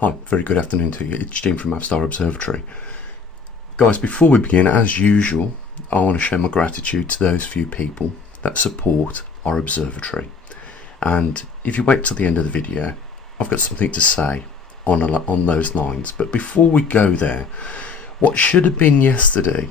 Hi, very good afternoon to you. It's Jim from maverickstar Observatory. Guys, before we begin, as usual, I want to show my gratitude to those few people that support our observatory. And if you wait till the end of the video, I've got something to say on those lines. But before we go there, what should have been yesterday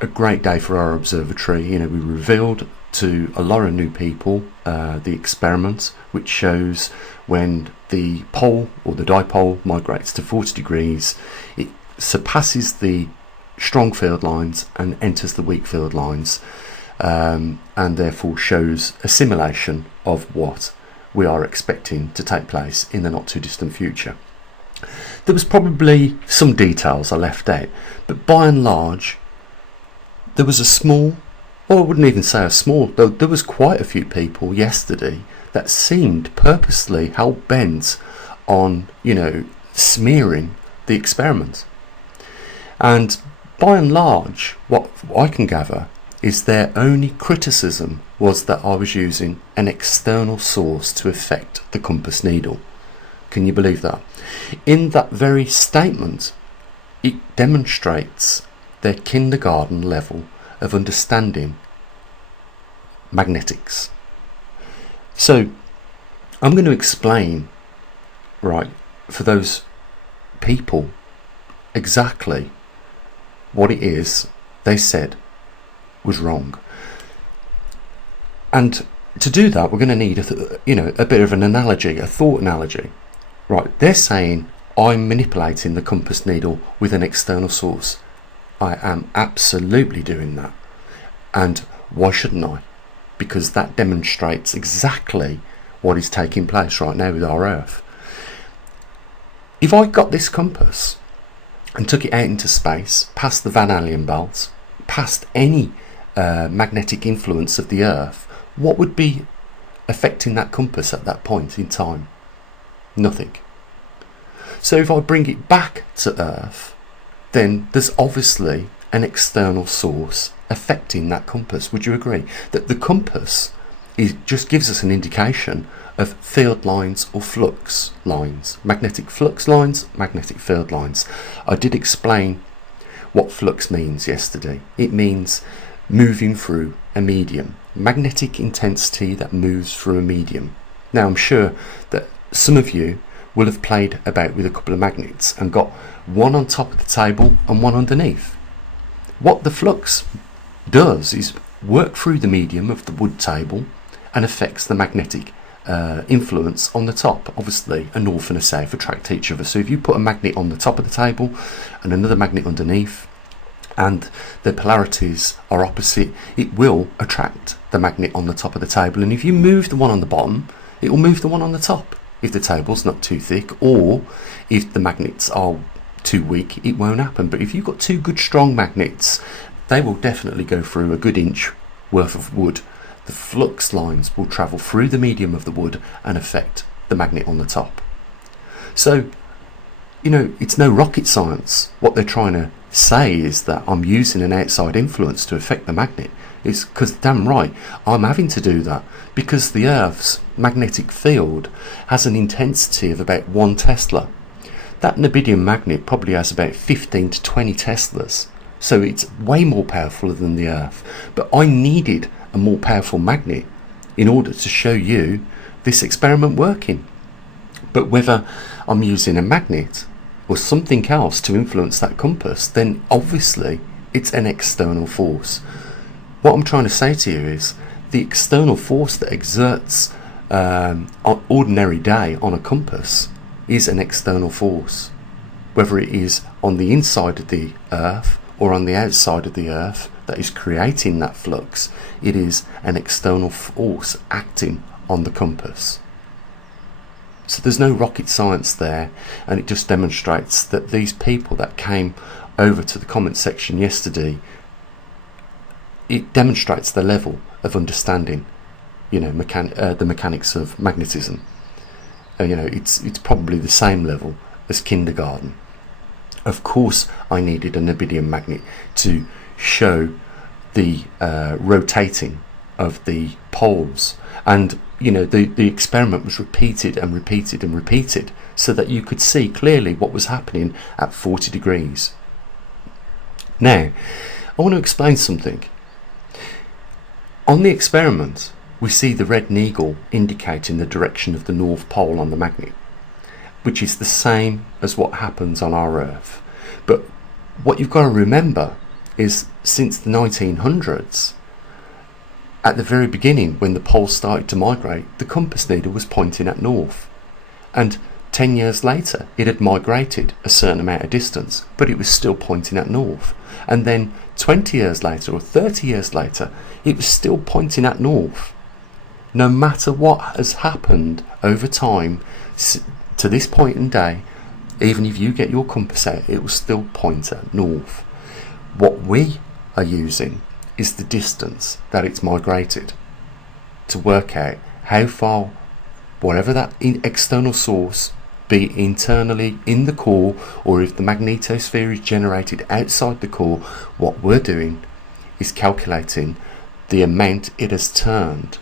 a great day for our observatory, we revealed to a lot of new people the experiment which shows when the pole or the dipole migrates to 40 degrees, it surpasses the strong field lines and enters the weak field lines, and therefore shows a simulation of what we are expecting to take place in the not too distant future. There was probably some details I left out, but by and large there was a small, or I wouldn't even say a small, though there was quite a few people yesterday that seemed purposely hell-bent on, smearing the experiment. And by and large, what I can gather is their only criticism was that I was using an external source to affect the compass needle. Can you believe that? In that very statement, it demonstrates their kindergarten level of understanding magnetics. So I'm going to explain, right, for those people exactly what it is they said was wrong. And to do that, we're going to need a bit of an analogy, a thought analogy. Right, they're saying I'm manipulating the compass needle with an external source. I am absolutely doing that. And why shouldn't I? Because that demonstrates exactly what is taking place right now with our Earth. If I got this compass and took it out into space, past the Van Allen belt, past any magnetic influence of the Earth, what would be affecting that compass at that point in time? Nothing. So if I bring it back to Earth, then there's obviously an external source affecting that compass. Would you agree that the compass just gives us an indication of field lines or flux lines, magnetic flux lines, magnetic field lines? I did explain what flux means yesterday. It means moving through a medium, magnetic intensity that moves through a medium. Now I'm sure that some of you will have played about with a couple of magnets and got one on top of the table and one underneath. What the flux does is work through the medium of the wood table and affects the magnetic influence on the top. Obviously a north and a south attract each other, so if you put a magnet on the top of the table and another magnet underneath and the polarities are opposite, it will attract the magnet on the top of the table. And if you move the one on the bottom, it will move the one on the top. If the table's not too thick, or if the magnets are too weak, it won't happen. But if you've got two good strong magnets, they will definitely go through a good inch worth of wood. The flux lines will travel through the medium of the wood and affect the magnet on the top. So, it's no rocket science. What they're trying to say is that I'm using an outside influence to affect the magnet. It's because, damn right, I'm having to do that because the Earth's magnetic field has an intensity of about 1 Tesla. That neodymium magnet probably has about 15 to 20 Teslas. So it's way more powerful than the Earth. But I needed a more powerful magnet in order to show you this experiment working. But whether I'm using a magnet or something else to influence that compass, then obviously it's an external force. What I'm trying to say to you is the external force that exerts on ordinary day on a compass is an external force. Whether it is on the inside of the Earth or on the outside of the Earth that is creating that flux, it is an external force acting on the compass. So there's no rocket science there, and it just demonstrates that these people that came over to the comment section yesterday, it demonstrates the level of understanding, the mechanics of magnetism. It's probably the same level as kindergarten. Of course I needed a neodymium magnet to show the rotating of the poles, and the experiment was repeated and repeated and repeated so that you could see clearly what was happening at 40 degrees. Now, I want to explain something. On the experiment, we see the red needle indicating the direction of the North Pole on the magnet, which is the same as what happens on our Earth. But what you've got to remember is since the 1900s, at the very beginning when the poles started to migrate, the compass needle was pointing at north. And 10 years later, it had migrated a certain amount of distance, but it was still pointing at north. And then 20 years later or 30 years later, it was still pointing at north. No matter what has happened over time to this point in day, even if you get your compass out, it will still point at north. What we are using is the distance that it's migrated to work out how far, whatever that external source, be it internally in the core or if the magnetosphere is generated outside the core, what we're doing is calculating the amount it has turned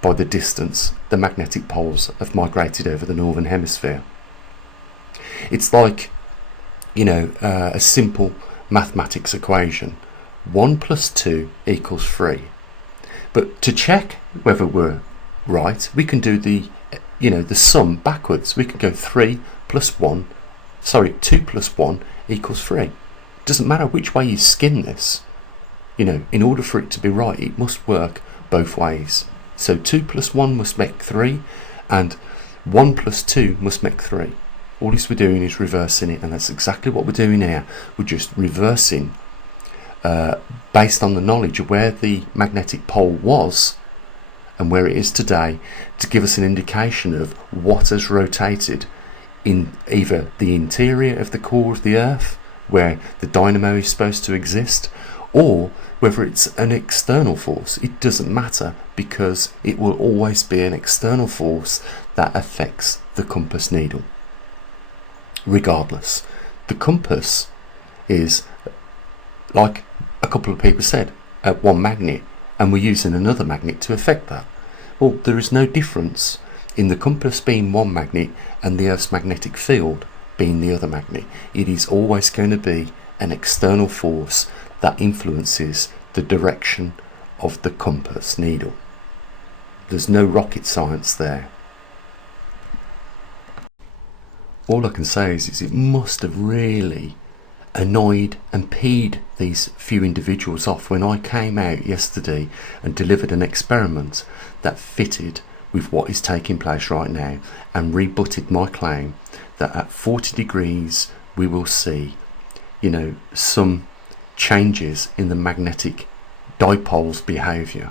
by the distance the magnetic poles have migrated over the northern hemisphere. It's like, a simple mathematics equation. 1 plus 2 equals 3. But to check whether we're right, we can do the sum backwards. We can go 2 plus 1 equals 3. Doesn't matter which way you skin this. In order for it to be right, it must work both ways. So 2 plus 1 must make 3, and 1 plus 2 must make 3. All this we're doing is reversing it, and that's exactly what we're doing here. We're just reversing based on the knowledge of where the magnetic pole was and where it is today, to give us an indication of what has rotated in either the interior of the core of the Earth, where the dynamo is supposed to exist, or whether it's an external force. It doesn't matter, because it will always be an external force that affects the compass needle. Regardless, the compass is, like a couple of people said, at one magnet, and we're using another magnet to affect that. Well, there is no difference in the compass being one magnet and the Earth's magnetic field being the other magnet. It is always going to be an external force that influences the direction of the compass needle. There's no rocket science there. All I can say is it must have really annoyed and peed these few individuals off when I came out yesterday and delivered an experiment that fitted with what is taking place right now and rebutted my claim that at 40 degrees we will see, some changes in the magnetic dipole's behaviour.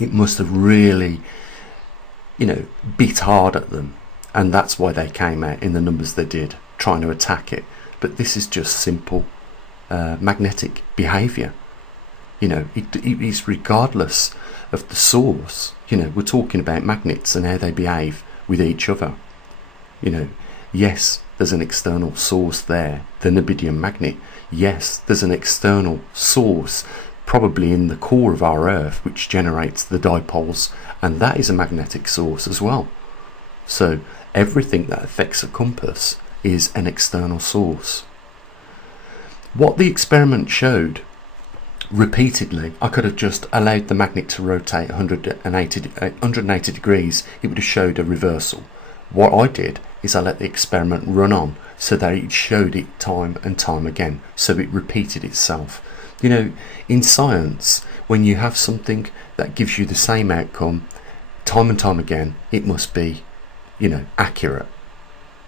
It must have really, bit hard at them, and that's why they came out in the numbers they did, trying to attack it. But this is just simple magnetic behaviour. It is regardless of the source. We're talking about magnets and how they behave with each other. Yes, there's an external source there, the neodymium magnet. Yes, there's an external source probably in the core of our Earth which generates the dipoles, and that is a magnetic source as well. So everything that affects a compass is an external source. What the experiment showed repeatedly, I could have just allowed the magnet to rotate 180 degrees, it would have showed a reversal. What I did is I let the experiment run on so that it showed it time and time again, so it repeated itself. In science, when you have something that gives you the same outcome time and time again, it must be, accurate.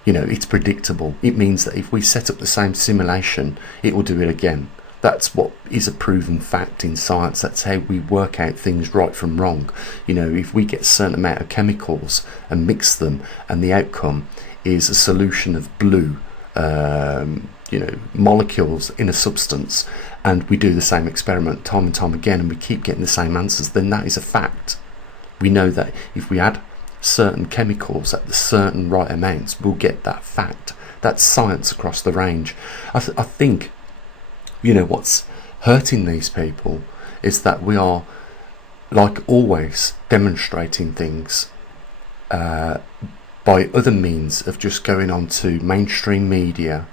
It's predictable. It means that if we set up the same simulation, it will do it again. That's what is a proven fact in science. That's how we work out things right from wrong. If we get a certain amount of chemicals and mix them, and the outcome is a solution of blue molecules in a substance, and we do the same experiment time and time again, and we keep getting the same answers, then that is a fact. We know that if we add certain chemicals at the certain right amounts, we'll get that fact. That's science across the range. I think what's hurting these people is that we are like always, demonstrating things by other means of just going on to mainstream media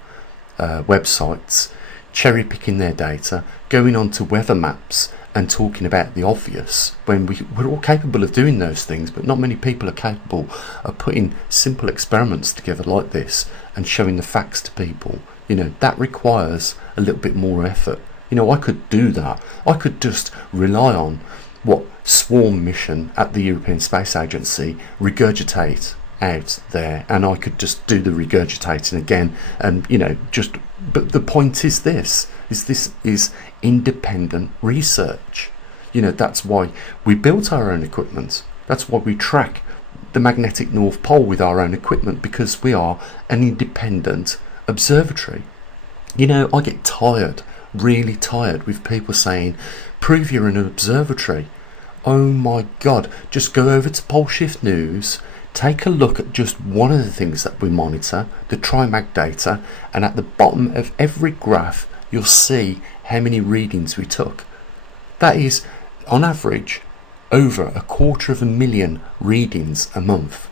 websites, cherry picking their data, going on to weather maps and talking about the obvious, when we're all capable of doing those things, but not many people are capable of putting simple experiments together like this and showing the facts to people. You know, that requires a little bit more effort. You know, I could do that. I could just rely on what Swarm mission at the European Space Agency regurgitate out there, and I could just do the regurgitating again, and you know, just, but the point is this is independent research. You know, that's why we built our own equipment. That's why we track the magnetic North Pole with our own equipment, because we are an independent observatory. You know, I get tired, really tired, with people saying, prove you're an observatory. Oh my God, just go over to Pole Shift News, take a look at just one of the things that we monitor, the TriMag data, and at the bottom of every graph you'll see how many readings we took. That is, on average, over 250,000 readings a month.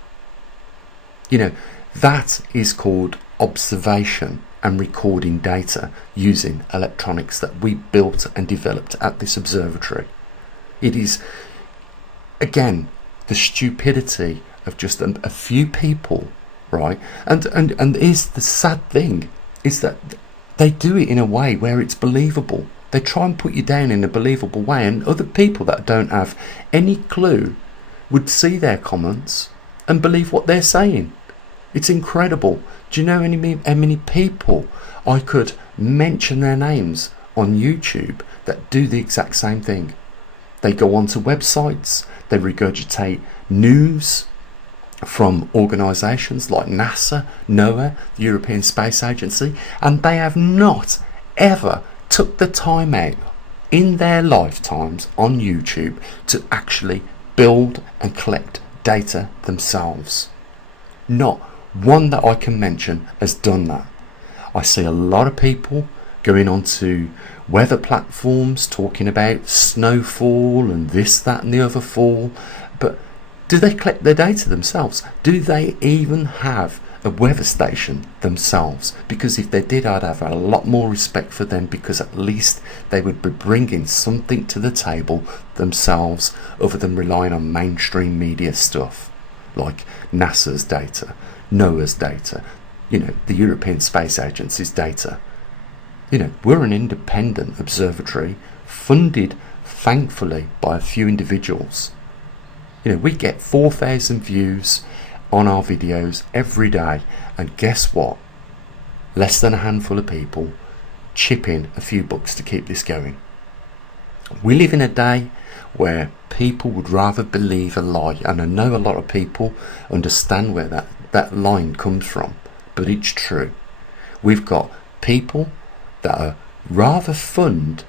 You know, that is called observation and recording data using electronics that we built and developed at this observatory. It is, again, the stupidity of just a few people, right? And is the sad thing is that they do it in a way where it's believable. They try and put you down in a believable way, and other people that don't have any clue would see their comments and believe what they're saying. It's incredible. Do you know how many people I could mention their names on YouTube that do the exact same thing? They go onto websites, they regurgitate news from organisations like NASA, NOAA, the European Space Agency, and they have not ever took the time out in their lifetimes on YouTube to actually build and collect data themselves. Not one that I can mention has done that. I see a lot of people going onto weather platforms talking about snowfall and this, that and the other fall, but do they collect their data themselves? Do they even have a weather station themselves? Because if they did, I'd have a lot more respect for them, because at least they would be bringing something to the table themselves other than relying on mainstream media stuff like NASA's data, NOAA's data, you know, the European Space Agency's data. You know, we're an independent observatory funded, thankfully, by a few individuals. You know, we get 4,000 views on our videos every day, and guess what? Less than a handful of people chip in a few bucks to keep this going. We live in a day where people would rather believe a lie, and I know a lot of people understand where that line comes from, but it's true. We've got people that are rather fund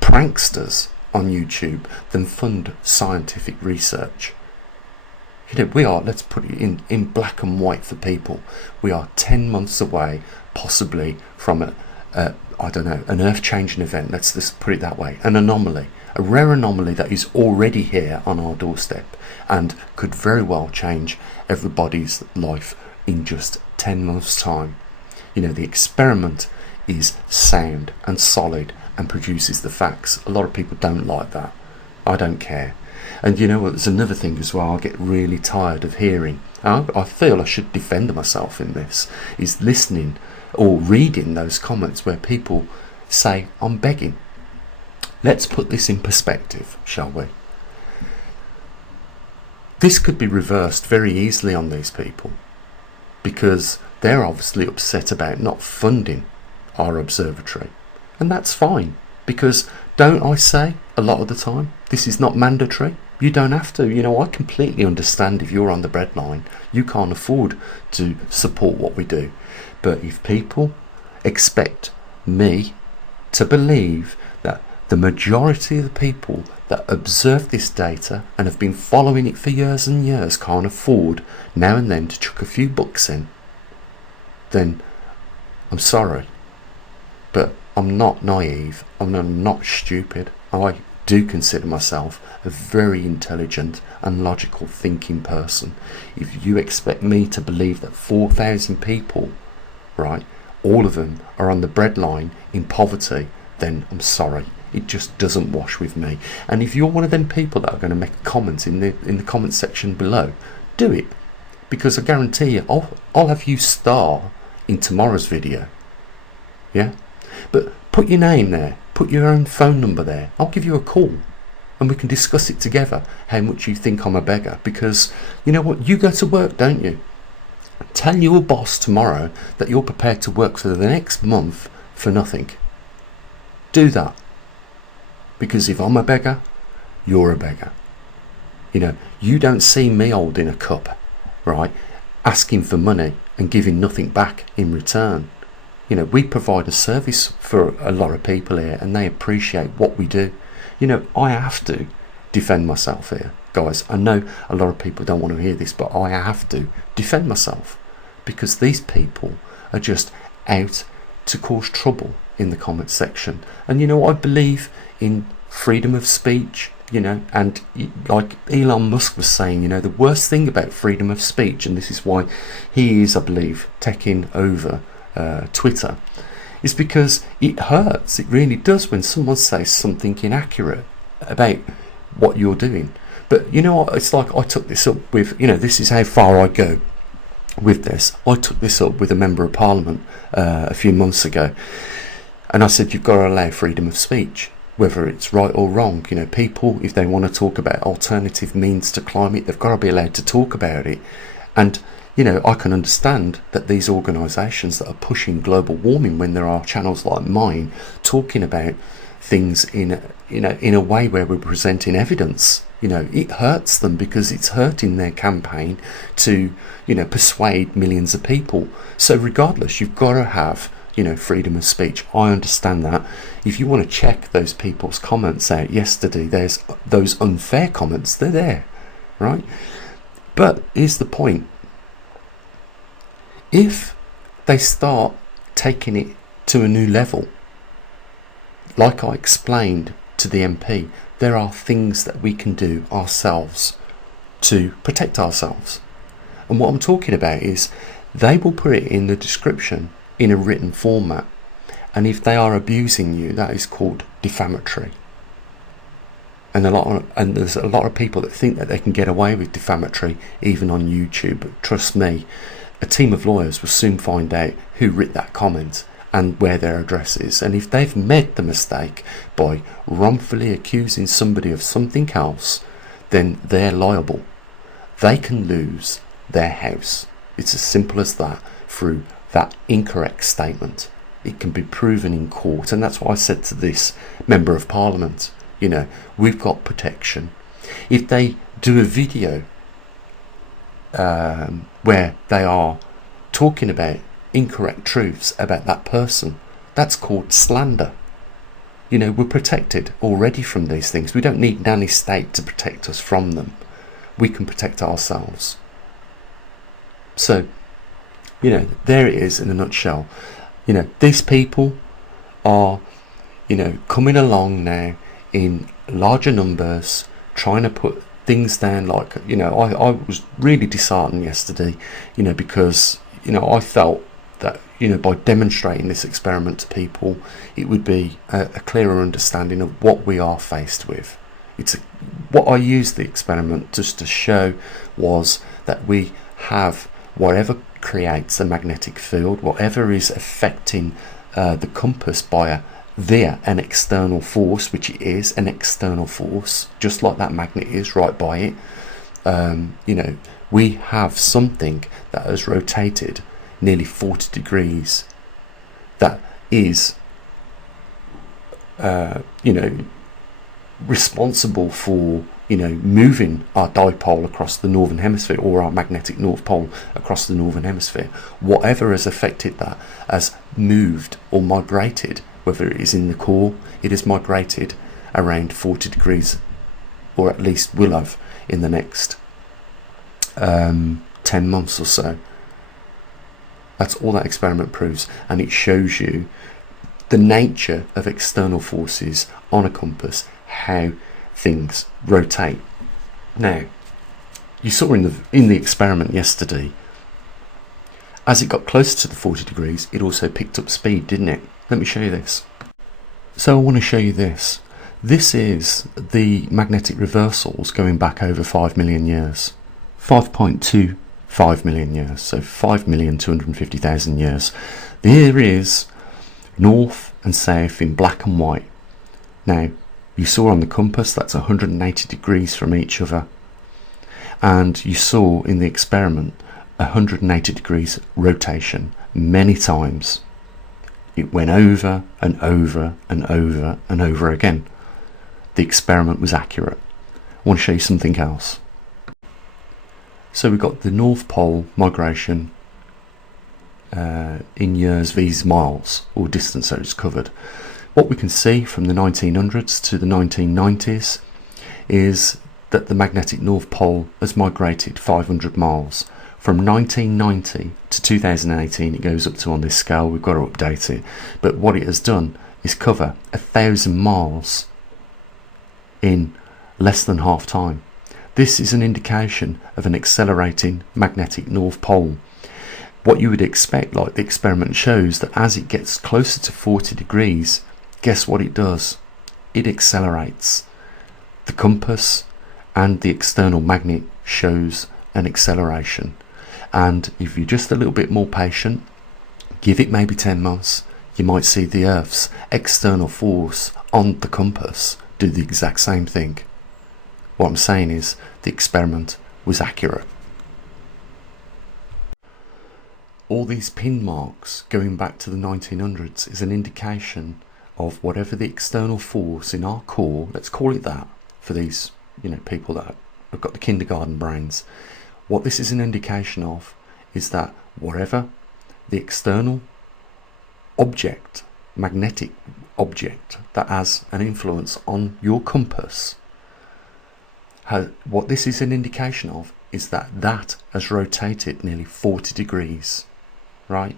pranksters on YouTube than fund scientific research. You know, we are, let's put it in black and white for people, we are 10 months away possibly from I don't know, an earth-changing event, let's just put it that way, an anomaly, a rare anomaly that is already here on our doorstep and could very well change everybody's life in just 10 months time. You know, the experiment is sound and solid and produces the facts. A lot of people don't like that. I don't care. And you know what, there's another thing as well I get really tired of hearing. I feel I should defend myself in this, is listening or reading those comments where people say, I'm begging. Let's put this in perspective, shall we? This could be reversed very easily on these people, because they're obviously upset about not funding our observatory. And that's fine, because don't I say a lot of the time, this is not mandatory. You don't have to. You know, I completely understand if you're on the breadline, you can't afford to support what we do. But if people expect me to believe that the majority of the people that observe this data and have been following it for years and years can't afford now and then to chuck a few bucks in, then I'm sorry. But I'm not naive, I'm not stupid. I do consider myself a very intelligent and logical thinking person. If you expect me to believe that 4,000 people, right, all of them are on the breadline in poverty, then I'm sorry, it just doesn't wash with me. And if you're one of them people that are going to make comments in the comment section below, do it, because I guarantee you I'll have you star in tomorrow's video. Yeah, but put your name there, put your own phone number there. I'll give you a call and we can discuss it together, how much you think I'm a beggar. Because you know what, you go to work, don't you? Tell your boss tomorrow that you're prepared to work for the next month for nothing. Do that. Because if I'm a beggar, you're a beggar. You know, you don't see me holding a cup, right, asking for money and giving nothing back in return. You know, we provide a service for a lot of people here and they appreciate what we do. You know, I have to defend myself here, guys. I know a lot of people don't want to hear this, but I have to defend myself because these people are just out to cause trouble in the comment section. And you know, I believe in freedom of speech, you know, and like Elon Musk was saying, you know, the worst thing about freedom of speech, and this is why he is, I believe, taking over Twitter, is because it hurts. It really does when someone says something inaccurate about what you're doing. But you know what, it's like I took this up with, you know, this is how far I go with this. I took this up with a member of parliament a few months ago, and I said, you've got to allow freedom of speech, whether it's right or wrong. You know, people, if they want to talk about alternative means to climate, they've got to be allowed to talk about it. And you know, I can understand that these organisations that are pushing global warming, when there are channels like mine talking about things in a way where we're presenting evidence, you know, it hurts them because it's hurting their campaign to, you know, persuade millions of people. So regardless, you've got to have, you know, freedom of speech. I understand that. If you want to check those people's comments out yesterday, there's those unfair comments, they're there, right? But here's the point. If they start taking it to a new level, like I explained to the MP, there are things that we can do ourselves to protect ourselves. And what I'm talking about is they will put it in the description in a written format. And if they are abusing you, that is called defamatory. And there's a lot of people that think that they can get away with defamatory even on YouTube. But trust me, a team of lawyers will soon find out who wrote that comment and where their address is. And if they've made the mistake by wrongfully accusing somebody of something else, then they're liable. They can lose their house. It's as simple as that, through that incorrect statement. It can be proven in court. And that's what I said to this member of parliament. You know, we've got protection. If they do a video where they are talking about incorrect truths about that person, that's called slander. You know, we're protected already from these things. We don't need nanny state to protect us from them. We can protect ourselves. So, you know, there it is in a nutshell. You know, these people are, you know, coming along now in larger numbers, trying to put things down. Like, you know, I was really disheartened yesterday, you know, because, you know, I felt that, you know, by demonstrating this experiment to people, it would be a clearer understanding of what we are faced with. What I used the experiment just to show was that we have whatever creates a magnetic field, whatever is affecting the compass via an external force, which it is an external force, just like that magnet is right by it. You know, we have something that has rotated nearly 40 degrees that is, you know, responsible for, you know, moving our dipole across the northern hemisphere, or our magnetic north pole across the northern hemisphere. Whatever has affected that has moved or migrated, whether it is in the core, it has migrated around 40 degrees, or at least will have in the next 10 months or so. That's all that experiment proves, and it shows you the nature of external forces on a compass, how things rotate. Now, you saw in the experiment yesterday, as it got closer to the 40 degrees, it also picked up speed, didn't it? Let me show you this. So I want to show you this. This is the magnetic reversals going back over 5 million years. 5.25 million years, so 5,250,000 years. There is north and south in black and white. Now, you saw on the compass that's 180 degrees from each other. And you saw in the experiment 180 degrees rotation many times. It went over and over and over and over again. The experiment was accurate. I want to show you something else. So we've got the North Pole migration in years vs miles, or distance that it's covered. What we can see from the 1900s to the 1990s is that the magnetic North Pole has migrated 500 miles. From 1990 to 2018, it goes up to, on this scale, we've got to update it, but what it has done is cover 1,000 miles in less than half time. This is an indication of an accelerating magnetic North Pole. What you would expect, like the experiment shows, that as it gets closer to 40 degrees, guess what it does? It accelerates. The compass and the external magnet shows an acceleration. And if you're just a little bit more patient, give it maybe 10 months, you might see the Earth's external force on the compass do the exact same thing. What I'm saying is the experiment was accurate. All these pin marks going back to the 1900s is an indication of whatever the external force in our core, let's call it that, for these people that have got the kindergarten brains. What this is an indication of is that whatever the external object, magnetic object that has an influence on your compass, what this is an indication of is that has rotated nearly 40 degrees, right?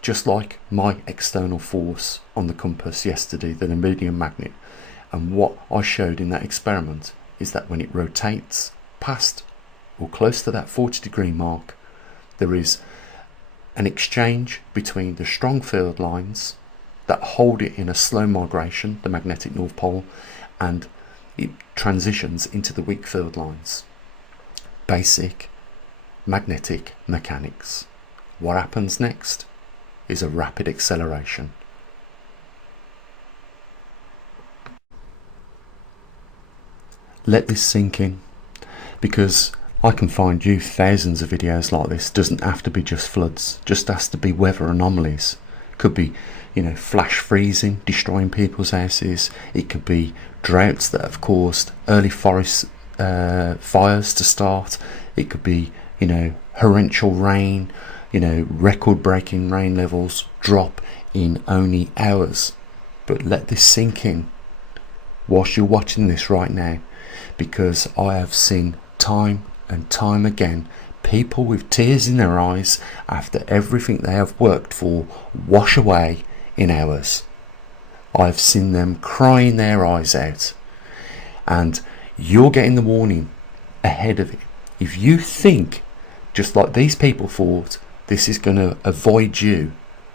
Just like my external force on the compass yesterday, the medium magnet. And what I showed in that experiment is that when it rotates past or close to that 40 degree mark, there is an exchange between the strong field lines that hold it in a slow migration, the magnetic North Pole, and it transitions into the weak field lines. Basic magnetic mechanics. What happens next is a rapid acceleration. Let this sink in, because I can find you thousands of videos like this. Doesn't have to be just floods, just has to be weather anomalies. Could be, flash freezing, destroying people's houses. It could be droughts that have caused early forest fires to start. It could be, torrential rain, record-breaking rain levels drop in only hours. But let this sink in whilst you're watching this right now, because I have seen time and time again people with tears in their eyes after everything they have worked for wash away in hours. I've seen them crying their eyes out, and you're getting the warning ahead of it. If you think, just like these people thought, this is going to avoid you,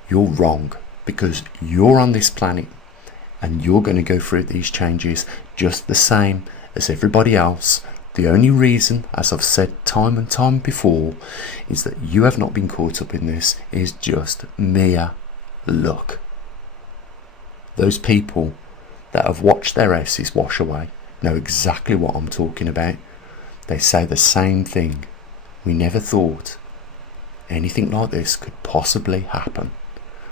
you're wrong, because you're on this planet and you're going to go through these changes just the same as everybody else. The only reason, as I've said time and time before, is that you have not been caught up in this is just mere luck. Those people that have watched their houses wash away know exactly what I'm talking about. They say the same thing. We never thought anything like this could possibly happen.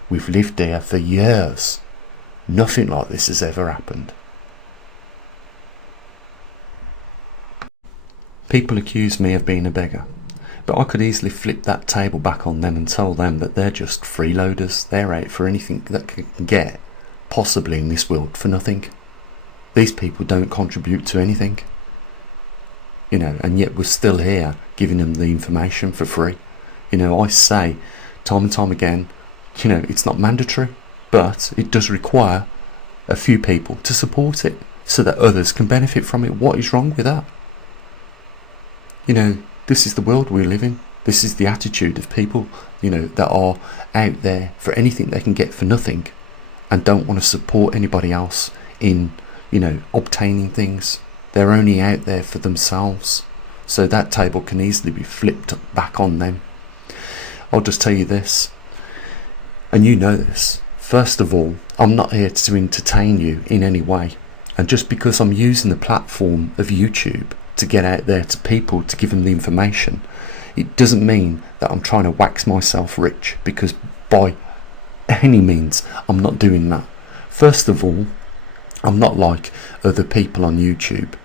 We've lived here for years. Nothing like this has ever happened. People accuse me of being a beggar, but I could easily flip that table back on them and tell them that they're just freeloaders. They're out for anything that can get, possibly in this world, for nothing. These people don't contribute to anything, and yet we're still here giving them the information for free. I say time and time again, it's not mandatory. but it does require a few people to support it so that others can benefit from it. What is wrong with that? This is the world we live in. This is the attitude of people, that are out there for anything they can get for nothing and don't want to support anybody else in, obtaining things. They're only out there for themselves. So that table can easily be flipped back on them. I'll just tell you this, and you know this. First of all, I'm not here to entertain you in any way. And just because I'm using the platform of YouTube to get out there to people, to give them the information, it doesn't mean that I'm trying to wax myself rich, because by any means I'm not doing that. First of all, I'm not like other people on YouTube.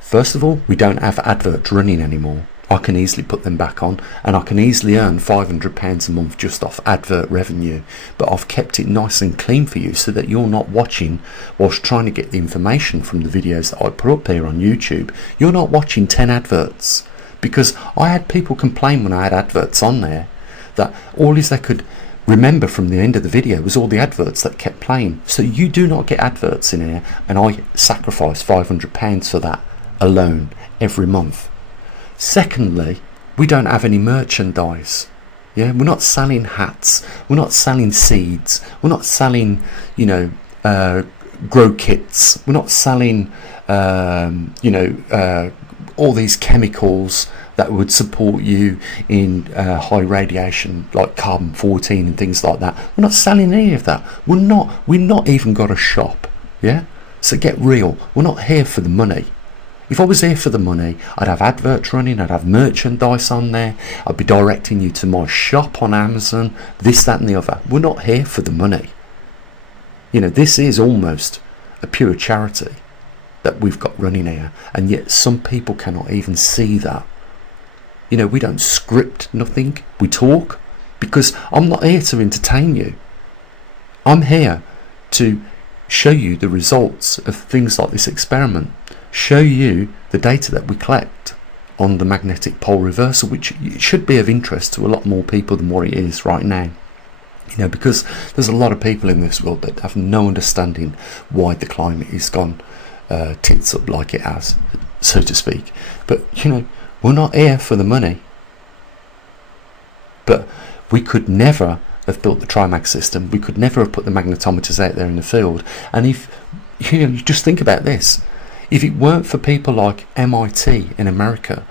First of all, we don't have adverts running anymore. I can easily put them back on, and I can easily earn £500 a month just off advert revenue. But I've kept it nice and clean for you so that you're not watching whilst trying to get the information from the videos that I put up here on YouTube. You're not watching 10 adverts, because I had people complain when I had adverts on there that all they could remember from the end of the video was all the adverts that kept playing. So you do not get adverts in here, and I sacrifice £500 for that alone every month. Secondly, we don't have any merchandise. We're not selling hats, we're not selling seeds, we're not selling grow kits, we're not selling all these chemicals that would support you in high radiation, like carbon 14 and things like that. We're not selling any of that. We're not even got a shop. So get real. We're not here for the money. If I was here for the money, I'd have adverts running, I'd have merchandise on there, I'd be directing you to my shop on Amazon, this, that and the other. We're not here for the money. This is almost a pure charity that we've got running here, and yet some people cannot even see that. We don't script nothing, we talk, because I'm not here to entertain you. I'm here to show you the results of things like this experiment, show you the data that we collect on the magnetic pole reversal, which should be of interest to a lot more people than what it is right now. Because there's a lot of people in this world that have no understanding why the climate has gone tits up like it has, so to speak. But we're not here for the money. But we could never have built the Trimag system. We could never have put the magnetometers out there in the field. And if you just think about this, if it weren't for people like MIT in America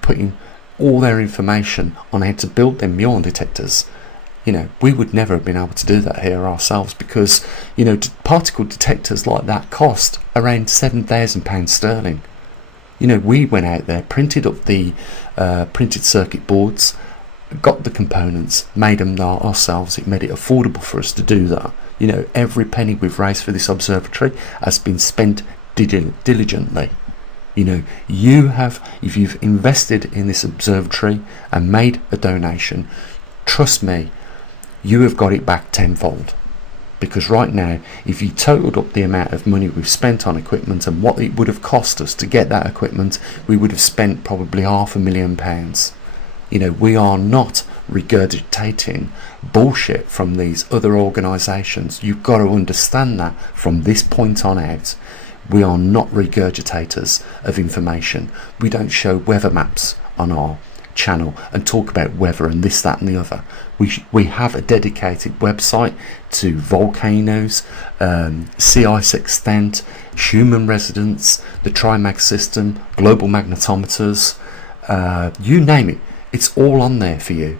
putting all their information on how to build them muon detectors, we would never have been able to do that here ourselves, because particle detectors like that cost around £7,000 sterling. We went out there, printed up the printed circuit boards, got the components, made them ourselves. It made it affordable for us to do that. Every penny we've raised for this observatory has been spent diligently. You have, if you've invested in this observatory and made a donation, trust me, you have got it back tenfold. Because right now, if you totaled up the amount of money we've spent on equipment and what it would have cost us to get that equipment, we would have spent probably £500,000. We are not regurgitating bullshit from these other organisations. You've got to understand that from this point on out. We are not regurgitators of information. We don't show weather maps on our channel and talk about weather and this, that and the other. We have a dedicated website to volcanoes, sea ice extent, human residents, the Trimag system, global magnetometers, you name it. It's all on there for you.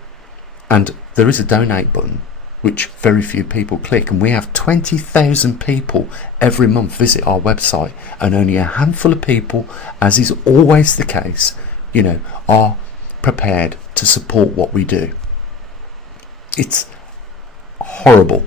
And there is a donate button which very few people click, and we have 20,000 people every month visit our website, and only a handful of people, as is always the case, are prepared to support what we do. It's horrible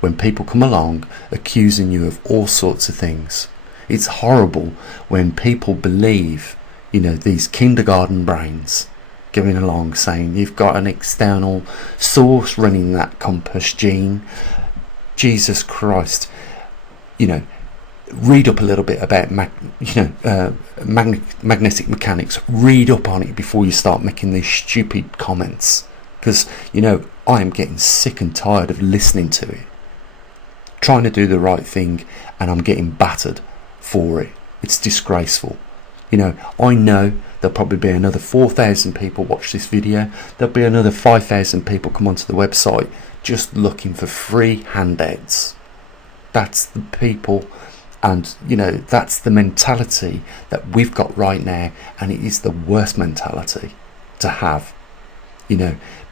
when people come along accusing you of all sorts of things. It's horrible when people believe, these kindergarten brains going along saying you've got an external source running that compass gene. Jesus Christ, read up a little bit about magnetic mechanics. Read up on it before you start making these stupid comments, because I am getting sick and tired of listening to it. Trying to do the right thing and I'm getting battered for it. It's disgraceful. You know there'll probably be another 4,000 people watch this video. There'll be another 5,000 people come onto the website just looking for free handouts. That's the people, and that's the mentality that we've got right now, and it is the worst mentality to have.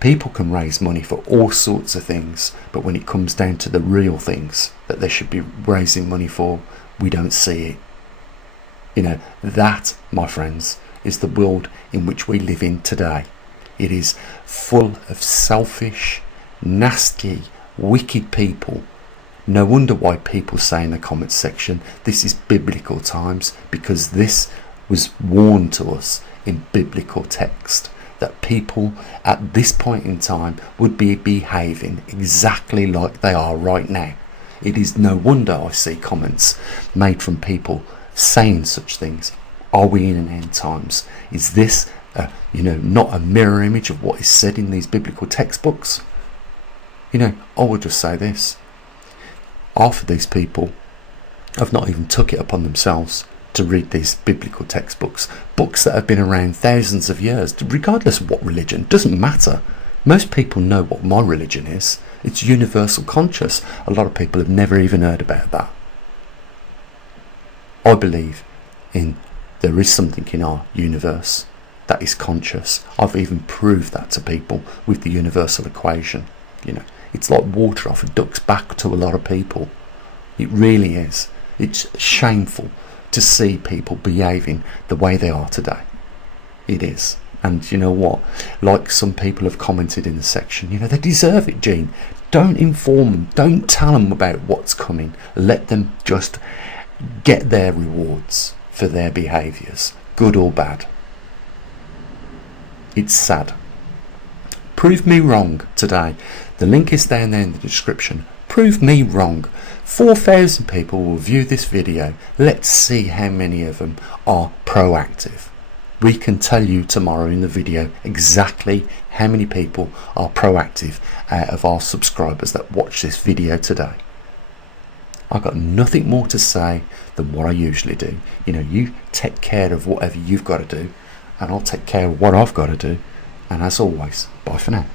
People can raise money for all sorts of things, but when it comes down to the real things that they should be raising money for, we don't see it. That, my friends, is the world in which we live in today. It is full of selfish, nasty, wicked people. No wonder why people say in the comments section, this is biblical times, because this was warned to us in biblical text, that people at this point in time would be behaving exactly like they are right now. It is no wonder I see comments made from people saying such things. Are we in an end times? Is this not a mirror image of what is said in these biblical textbooks? I will just say this: half of these people have not even took it upon themselves to read these biblical textbooks, books that have been around thousands of years, regardless of what religion. Doesn't matter. Most people know what my religion is. It's universal conscious. A lot of people have never even heard about that. I believe there is something in our universe that is conscious. I've even proved that to people with the universal equation. It's like water off a duck's back to a lot of people. It really is. It's shameful to see people behaving the way they are today. It is. And you know what? Like some people have commented in the section, they deserve it, Gene. Don't inform them. Don't tell them about what's coming. Let them just get their rewards for their behaviours, good or bad. It's sad. Prove me wrong today. The link is down there in the description. Prove me wrong. 4,000 people will view this video. Let's see how many of them are proactive. We can tell you tomorrow in the video exactly how many people are proactive out of our subscribers that watch this video today. I've got nothing more to say than what I usually do. You take care of whatever you've got to do, and I'll take care of what I've got to do. And as always, bye for now.